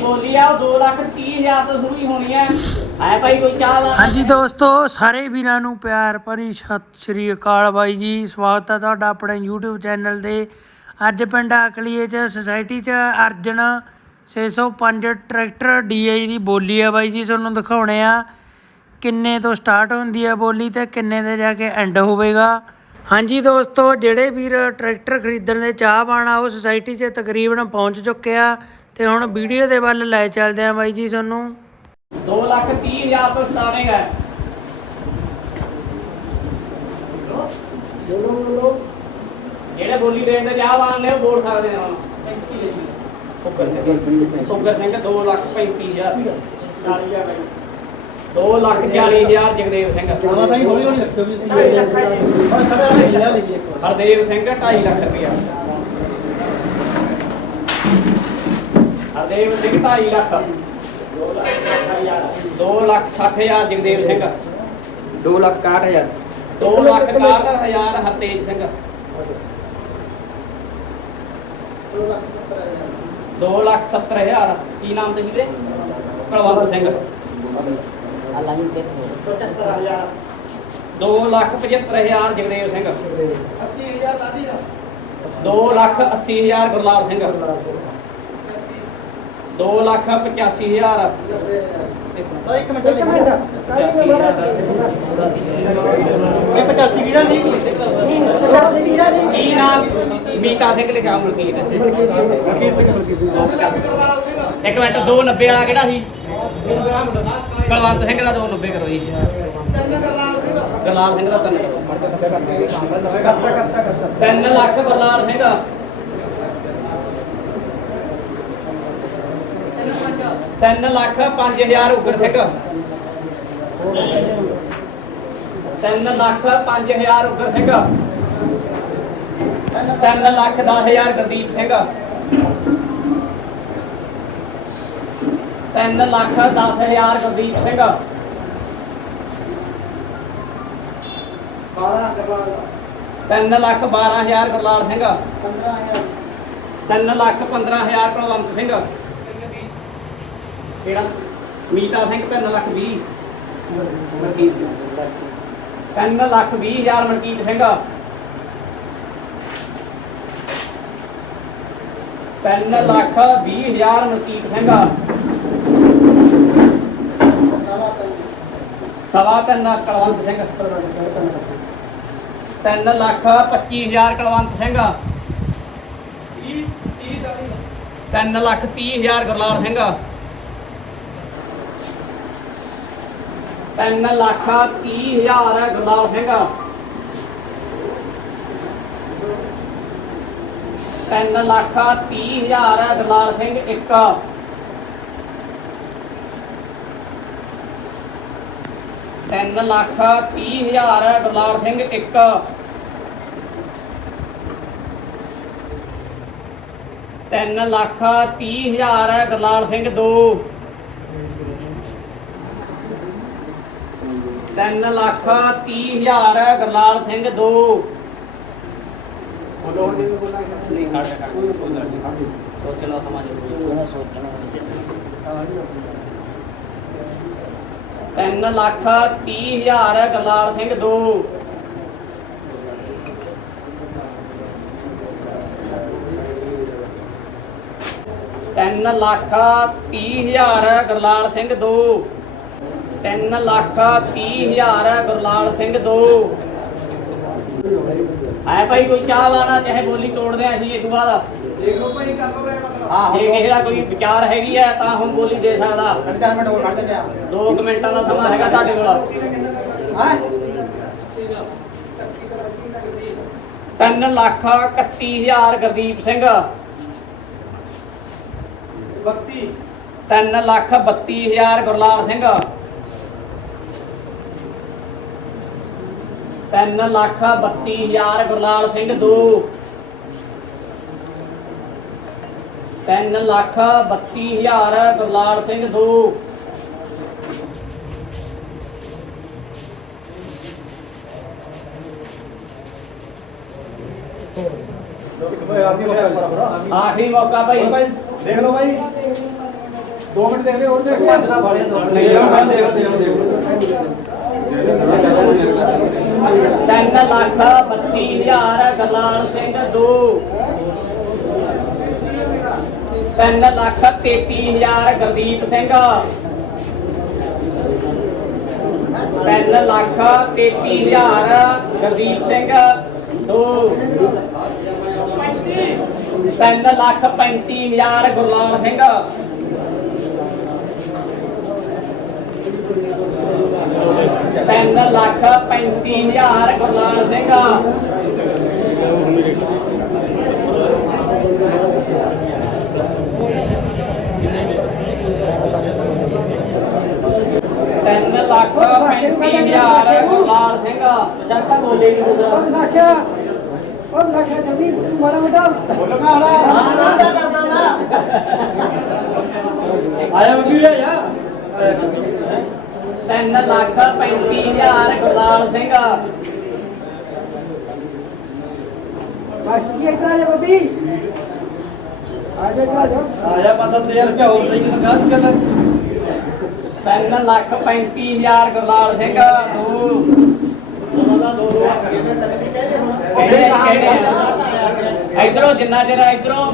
ਬੋਲੀ ਆ, ਉਹ 2 ਲੱਖ 30 ਹਜ਼ਾਰ ਤੋਂ ਸ਼ੁਰੂ ਹੀ ਹੋਣੀ ਹੈ ਹੈ ਭਾਈ ਕੋਈ ਚਾਹ ਵਾ ਹਾਂਜੀ ਦੋਸਤੋ, ਸਾਰੇ ਵੀਰਾਂ ਨੂੰ ਪਿਆਰ ਭਰੀ ਸਤਿ ਸ਼੍ਰੀ ਅਕਾਲ ਬਾਈ ਜੀ। ਸਵਾਗਤ ਹੈ ਤੁਹਾਡਾ ਆਪਣੇ YouTube ਚੈਨਲ ਤੇ। ਅੱਜ ਪਿੰਡ ਆਕਲੀਏ ਚ ਸੁਸਾਇਟੀ ਚ ਅਰਜਨ 605 ਟਰੈਕਟਰ DI ਦੀ ਬੋਲੀ ਆ ਬਾਈ ਜੀ। ਤੁਹਾਨੂੰ ਦਿਖਾਉਣੇ ਆ ਕਿੰਨੇ ਤੋਂ ਸਟਾਰਟ ਹੁੰਦੀ ਆ ਬੋਲੀ ਤੇ ਕਿੰਨੇ ਦੇ ਜਾ ਕੇ ਐਂਡ ਹੋਵੇਗਾ। ਹਾਂਜੀ ਦੋਸਤੋ, ਜਿਹੜੇ ਵੀਰ ਟਰੈਕਟਰ ਖਰੀਦਣ ਦੇ ਚਾਹ ਬਾਣਾ ਉਹ ਸੁਸਾਇਟੀ 'ਚ ਤਕਰੀਬਨ ਪਹੁੰਚ ਚੁੱਕੇ ਆ। ਤੇ ਹੁਣ ਵੀਡੀਓ ਦੇ ਵੱਲ ਲੈ ਚੱਲਦੇ ਆ ਬਾਈ ਜੀ ਤੁਹਾਨੂੰ 2 ਲੱਖ 30 ਹਜ਼ਾਰ ਤੋਂ ਸਟਾਰਟਿੰਗ ਹੈ ਜਿਹੜੇ ਬੋਲੀ ਦੇਣ ਦੇ ਚਾਹ ਵਾਲੇ ਨੇ ਉਹ ਬੋਲ ਸਕਦੇ ਨੇ ਹੁਣ ਫੁੱਕਰ ਸਿੰਘ ਫੁੱਕਰ ਸਿੰਘ 2 ਲੱਖ 35 ਹਜ਼ਾਰ 40 ਹਜ਼ਾਰ 2 ਲੱਖ 40 ਹਜ਼ਾਰ ਜਗਦੇਵ ਸਿੰਘ ਹਰਦੇਵ ਸਿੰਘ 2.5 ਲੱਖ ਰੁਪਇਆ ਹਰਦੇਵ ਸਿੰਘ 2.5 ਲੱਖ। 2 ਲੱਖ 60 ਹਜ਼ਾਰ ਜਗਦੇਵ ਸਿੰਘ। 2 ਲੱਖ 61000 2 ਲੱਖ 61 ਹਜ਼ਾਰ ਹਰਤੇਜ ਸਿੰਘ। 2 ਲੱਖ 70 ਹਜ਼ਾਰ। ਕੀ ਨਾਮ ਤੇ ਵੀਰੇ? ਕੁਲਵੰਤ ਸਿੰਘ। 2 ਲੱਖ 75 ਹਜ਼ਾਰ ਜਗਦੇਵ ਸਿੰਘ। 80000 ਲਾ ਦੀ 2 ਲੱਖ 80 ਹਜ਼ਾਰ ਗੁਰਲਾਲ ਸਿੰਘ। 2 ਲੱਖ 85 ਹਜ਼ਾਰ ਇੱਕ ਮਿੰਟ ਇੱਕ ਮਿੰਟ। ਇਹ 85 ਵੀਰਾਂ ਦੀ? 85 ਵੀਰਾਂ ਦੀ? ਕੀ ਨਾਮ? ਮੀਤਾ ਸਿੰਘ ਲਿਖਿਆ ਮਲਕੀਤ ਮਲਕੀਤ ਸਿੰਘ ਮਲਕੀਤ ਸਿੰਘ। ਇੱਕ ਮਿੰਟ 290 ਵਾਲਾ ਕਿਹੜਾ ਸੀ? ਕੁਲਵੰਤ ਸਿੰਘ ਦਾ 290 ਕਰੋ ਜੀ। ਗੁਰਲਾਲ ਸਿੰਘ ਦਾ ਤਿੰਨ ਤਿੰਨ ਲੱਖ ਗੁਰਲਾਲ ਸਿੰਘ ਤਿੰਨ ਲੱਖ 5000 ਉਗਰ ਸਿੰਘ ਤਿੰਨ ਲੱਖ 5000 ਉਗਰ ਸਿੰਘ ਤਿੰਨ ਲੱਖ 10000 ਗੁਰਦੀਪ ਸਿੰਘ ਤਿੰਨ ਲੱਖ 10000 ਗੁਰਦੀਪ ਸਿੰਘ ਤਿੰਨ ਲੱਖ 12000 ਗੁਰਲਾਲ ਸਿੰਘ ਤਿੰਨ ਲੱਖ 15000 ਕੁਲਵੰਤ ਸਿੰਘ ਕਿਹੜਾ? ਮੀਤਾ ਸਿੰਘ ਤਿੰਨ ਲੱਖ 20 ਮਲਕੀਤ ਤਿੰਨ ਲੱਖ 20000 ਮਲਕੀਤ ਸਿੰਘ। ਤਿੰਨ ਲੱਖ 20000 ਮਲਕੀਤ ਸਿੰਘ। ਸਵਾ ਤਿੰਨ ਕੁਲਵੰਤ ਸਿੰਘ। ਤਿੰਨ ਲੱਖ 25000 ਕੁਲਵੰਤ ਸਿੰਘ। ਤਿੰਨ ਲੱਖ 30000 ਗੁਰਲਾਲ ਸਿੰਘ। ਤਿੰਨ ਲੱਖ ਤੀਹ ਹਜ਼ਾਰ ਹੈ ਗੁਰਲਾਲ ਸਿੰਘ। ਤਿੰਨ ਲੱਖ ਤੀਹ ਹਜ਼ਾਰ ਹੈ ਗੁਰਲਾਲ ਸਿੰਘ ਇੱਕ। ਤਿੰਨ ਲੱਖ 30000 ਗੁਰਲਾਲ ਸਿੰਘ ਇੱਕ। ਤਿੰਨ ਲੱਖ 30000 ਗੁਰਲਾਲ ਸਿੰਘ ਦੋ। ਤਿੰਨ ਲੱਖ 30000 ਗੁਰਲਾਲ ਸਿੰਘ ਦੋ। ਨਹੀਂ ਕੱਢ ਕੱਢ। ਕੋਈ ਗੱਲ ਨਹੀਂ ਸੋਚਣਾ ਸਮਾਂ ਜ਼ਰੂਰੀ ਹੈ। ਸੋਚਣਾ ਤਿੰਨ ਲੱਖ 30000 ਗੁਰਲਾਲ ਸਿੰਘ ਦੋ। ਤਿੰਨ ਲੱਖ 30000 ਗੁਰਲਾਲ ਸਿੰਘ ਦੋ। ਤਿੰਨ ਲੱਖ 30000 ਗੁਰਲਾਲ ਸਿੰਘ ਦੋ। ਹੈ ਭਾਈ, ਕੋਈ ਚਾਹ ਲਾਣਾ ਚਾਹੇ ਬੋਲੀ ਤੋੜਦੇ ਆ ਅਸੀਂ ਇੱਕ ਤੋਂ ਬਾਅਦ ਦੇਖ ਲਓ ਭਾਈ ਕਰ ਲਓ ਰੇ ਪਤਾ ਆਹ ਜੇ ਕਿਸੇ ਦਾ ਕੋਈ ਵਿਚਾਰ ਹੈਗੀ ਹੈ, ਤਾਂ ਹੁਣ ਬੋਲੀ ਦੇ ਸਕਦਾ। ਚਾਰ ਮਿੰਟ ਹੋਰ ਕੱਢ ਦਿੰਦੇ ਆ 2 ਮਿੰਟਾਂ ਦਾ ਸਮਾਂ ਹੈਗਾ ਤੁਹਾਡੇ ਕੋਲ। ਹਾਂ ਤਿੰਨ ਲੱਖ 31000 ਗੁਰਦੀਪ ਸਿੰਘ। ਬੱਤੀ ਤਿੰਨ ਲੱਖ 32000 ਗੁਰਲਾਲ ਸਿੰਘ। ਤਿੰਨ ਲੱਖ 32000 ਗੁਰਲਾਲ ਸਿੰਘ ਦੋ। ਤਿੰਨ ਲੱਖ 32000 ਗੁਰਲਾਲ ਸਿੰਘ ਦੋ। ਆਖਰੀ ਮੌਕਾ ਭਾਈ। ਦੇਖ ਲਓ ਭਾਈ। 2 ਮਿੰਟ ਹੋਰ ਦੇਖ ਨਹੀਂ ਮੈਂ ਦੇਖ ਦੇਖ ਦੇਖ ਤਿੰਨ ਲੱਖ ਬੱਤੀ ਹਜ਼ਾਰ ਗਲਾਲ ਸਿੰਘ ਦੋ। ਤਿੰਨ ਲੱਖ ਤੇਤੀ ਹਜ਼ਾਰ ਗੁਰਦੀਪ ਸਿੰਘ। ਤਿੰਨ ਲੱਖ ਤੇਤੀ ਹਜ਼ਾਰ ਗੁਰਦੀਪ ਸਿੰਘ ਦੋ। ਤਿੰਨ ਲੱਖ ਪੈਂਤੀ ਹਜ਼ਾਰ ਗੁਰਲਾਲ ਸਿੰਘ। 3 ਲੱਖ 35000 ਗੁਰਲਾਲ ਸਿੰਘ। ਤਿੰਨ ਲੱਖ ਪੈਂਤੀ ਹਜ਼ਾਰ ਗੁਰਲਾਲ ਸਿੰਘ। ਸ਼ਰਤਾ ਬੋਲੇ ਨਹੀਂ ਉਹ ਤੁਸੀਂ ਸਾਖਿਆ ਉਹ ਸਾਖਿਆ ਜੰਮੀ ਮਾਰਾ ਮਟਾ। ਬੋਲਣਾ ਹਲਾ ਹਾਂ ਨਾ ਕਰਦਾ ਨਾ। ਆਇਆ ਵੀਰੇ ਯਾ 3 ਲੱਖ 35000 ਗੁਰਲਾਲ ਸਿੰਘ। ਬਾਕੀ ਇੱਕ ਰਾਜੇ ਬੱਬੀ ਗੁਰਲਾਲ ਸਿੰਘ। ਤੂੰ ਇਧਰੋਂ ਜਿੰਨਾ ਜਿਹੜਾ ਇਧਰੋਂ।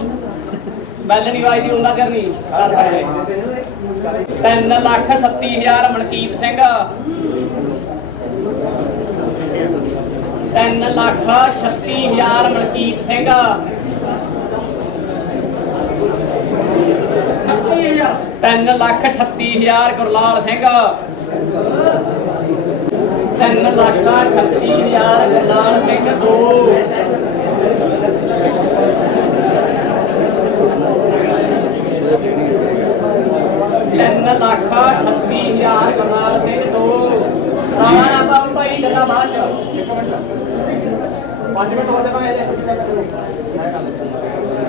ਬੈਲਣੀ ਵਾਈ ਦੀ ਉਹਨਾਂ ਕਰਨੀ ਕਰ ਸਕਦੇ 3 ਲੱਖ 37000 ਮਨਕੀਤ ਸਿੰਘ। 3 ਲੱਖ 36000 ਮਨਕੀਤ ਸਿੰਘ। 3 ਲੱਖ 38000 ਗੁਰਲਾਲ ਸਿੰਘ। 3 ਲੱਖ 38000 ਗੁਰਲਾਲ ਸਿੰਘ। ਦੋ 80000 ਕਰਨਾਲ ਸਿੰਘ ਤੋਂ ਰਾਣਾ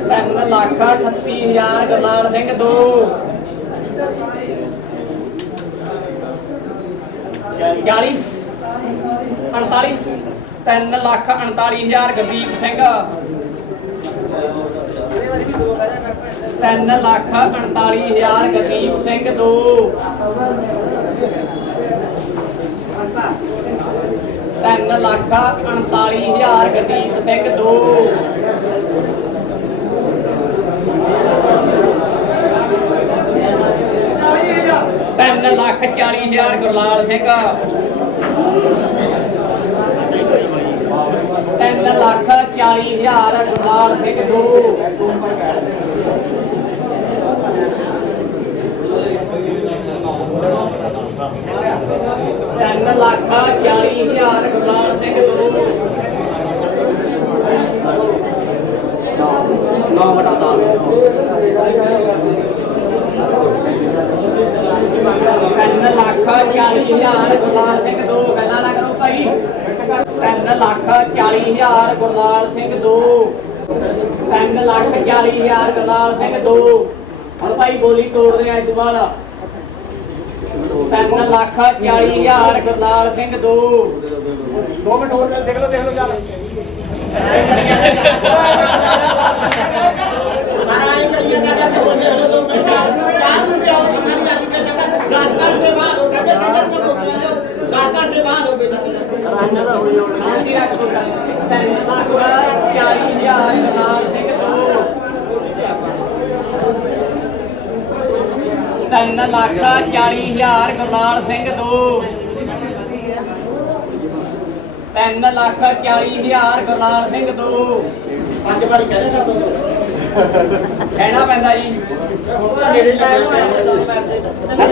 ਤਿੰਨ ਲੱਖ 38000 ਕਰਨਾਲ ਸਿੰਘ ਸਿੰਘ। ਤਿੰਨ ਲੱਖ 39 ਹਜ਼ਾਰ ਗੁਰਦੀਪ ਸਿੰਘ ਦੋ। ਤਿੰਨ ਲੱਖ 39 ਹਜ਼ਾਰ ਸਿੰਘ ਦੋ। ਤਿੰਨ ਲੱਖ 40 ਹਜ਼ਾਰ ਗੁਰਲਾਲ ਸਿੰਘ। ਤਿੰਨ ਲੱਖ 40 ਹਜ਼ਾਰ ਗੁਰਲਾਲ ਸਿੰਘ ਦੋ। ਤਿੰਨ ਲੱਖ 40 ਹਜ਼ਾਰ ਗੁਰਲਾਲ ਸਿੰਘ ਦੋ। ਨੌ ਤਿੰਨ ਲੱਖ 40 ਹਜ਼ਾਰ ਗੁਰਲਾਲ ਸਿੰਘ ਦੋ। ਹੁਣ ਭਾਈ ਬੋਲੀ ਤੋੜਦੇ ਆ ਇਸ ਬਾਅਦ ਤਿੰਨ ਲੱਖ 40 ਹਜ਼ਾਰ ਗੁਰਲਾਲ ਸਿੰਘ ਦੋ। 2 ਮਿੰਟ ਹੋਰ, ਦੇਖ ਲਓ ਦੇਖ ਲਓ, ਚੱਲ ਸ਼ਾਂਤੀ ਰੱਖੋ ਤਿੰਨ ਲੱਖ 40 ਹਜ਼ਾਰ ਗੁਰਲਾਲ ਸਿੰਘ ਦੋ ਤਿੰਨ ਲੱਖ 40 ਹਜ਼ਾਰ ਗੁਰਲਾਲ ਸਿੰਘ ਦੋ। ਤਿੰਨ ਲੱਖ 40 ਹਜ਼ਾਰ ਗੁਰਲਾਲ ਸਿੰਘ ਦੋ। ਪੰਜ ਵਾਰੀ ਕਹਿ ਦੇਣਾ ਤੂੰ। ਕਹਿਣਾ ਪੈਂਦਾ ਜੀ। ਨੇੜੇ ਲਾਇਆ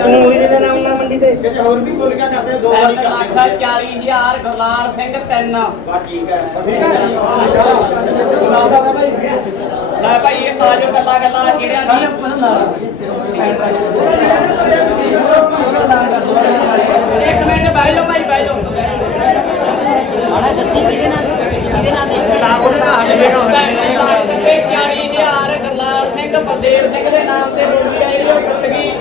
ਨੂੰ ਉਹੀ ਦੇ ਦੇਣਾ ਉਹਨਾਂ ਮੰਡੀ ਤੇ ਜੇ ਹੋਰ ਵੀ ਬੋਲੀਆਂ ਕਰਦੇ ਦੋ ਵਾਰੀ ਲੱਖ 40 ਹਜ਼ਾਰ ਗੁਰਲਾਲ ਸਿੰਘ ਤਿੰਨ। ਠੀਕ ਹੈ। ਠੀਕ ਹੈ ਲੈ ਭਾਈ ਇਹ ਆਜੋ ਗੱਲਾਂ ਗੱਲਾਂ ਜਿਹੜਿਆਂ ਦੀ। ਇੱਕ ਮਿੰਟ ਬਹਿ ਜਾਓ ਭਾਈ ਬਹਿ ਜਾਓ। ਆਣਾ ਦੱਸੀ ਕਿਹਦੇ ਨਾਲ ਕਿਹਦੇ ਨਾਲ ਦੇ ਉਹਦੇ ਨਾਲ ਹਮੀ ਦੇਗਾ ਤੇ 40000 ਗਰਲਾਲ ਸਿੰਘ ਬਲਦੇਵ ਸਿੰਘ ਦੇ ਨਾਮ ਤੇ ਬੋਲੀ ਆ ਜਿਹੜੀ ਉਹ ਟੁੱਟ ਗਈ।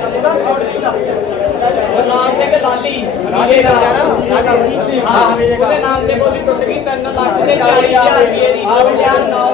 ਗਰਲਾਲ ਸਿੰਘ ਲਾਲੀ ਲਾਲੀ ਦਾ ਹਾਂ ਉਹਦੇ ਨਾਮ ਤੇ ਬੋਲੀ ਟੁੱਟ ਗਈ 3 ਲੱਖ ਤੇ 40000 ਰੁਪਏ ਦੀ। 2009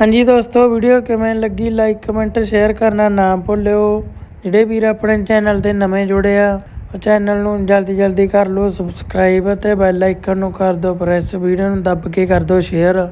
ਹਾਂਜੀ ਦੋਸਤੋ ਵੀਡੀਓ ਕਿਵੇਂ ਲੱਗੀ? ਲਾਈਕ ਕਮੈਂਟ ਸ਼ੇਅਰ ਕਰਨਾ ਨਾ ਭੁੱਲਿਓ। ਜਿਹੜੇ ਵੀਰ ਆਪਣੇ ਚੈਨਲ ਤੇ ਨਵੇਂ ਜੁੜੇ ਆ, ਉਹ ਚੈਨਲ ਨੂੰ ਜਲਦੀ ਜਲਦੀ ਕਰ ਲਓ ਸਬਸਕ੍ਰਾਈਬ ਅਤੇ ਬੈਲ ਆਈਕਨ ਨੂੰ ਕਰ ਦਿਓ ਪ੍ਰੈਸ ਵੀਡੀਓ ਨੂੰ ਦੱਬ ਕੇ ਕਰ ਦਿਓ ਸ਼ੇਅਰ